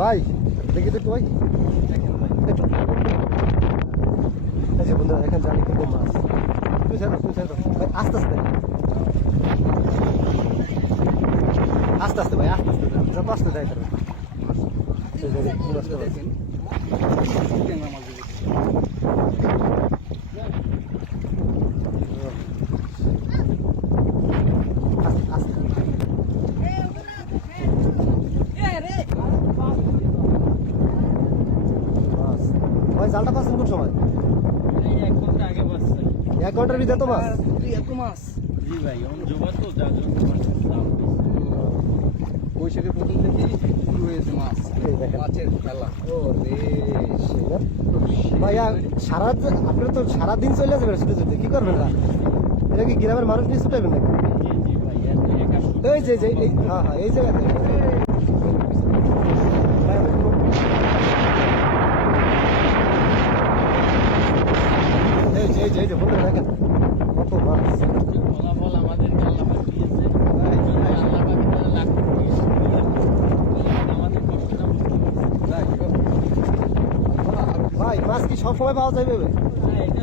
ভাই দেখি তো একটু ভাই একটু এই যে বন্ধুরা এখানে জানি কিন্তু মাছ তুই ছাড়ো ভাই আস্তে আস্তে আস্তে আস্তে ভাই আস্তে আস্তে যত আস্তে যাই তার ভাই জালটা পাচ্ছেন কোন সময়? এই 1 ঘন্টা আগে বাসছে। 1 ঘন্টার ভিতরে তো মাছ এত মাছ জি ভাই, এখন জোগাড় তো যার জন্য মাছের দাম বেশি। বৈশাখের প্রথম থেকেই শুরু হয়েছে মাছ এই দেখেন। মাছের খেলা ও রে ভাইয়া আপনারা তো সারাদিন চলে যাবেন ছুটে ছুটে কি করবেন না? এটা কি গ্রামের মানুষ নিয়ে ছুটাবেন নাকি? জি জি ভাই, একা শুধু এই যে হ্যাঁ এই জায়গাতে এই যে বন্ধুরা দেখেন কত মাছ ফলাফল আমাদের আল্লাহ দিয়েছে। আল্লাহ পাকের দ্বারা লাখ কোটি শুকরিয়া। আমাদের কষ্টটা বুঝতে পারছি। ভাই মাছ কি সব সময় পাওয়া যাবে? হ্যাঁ, এটা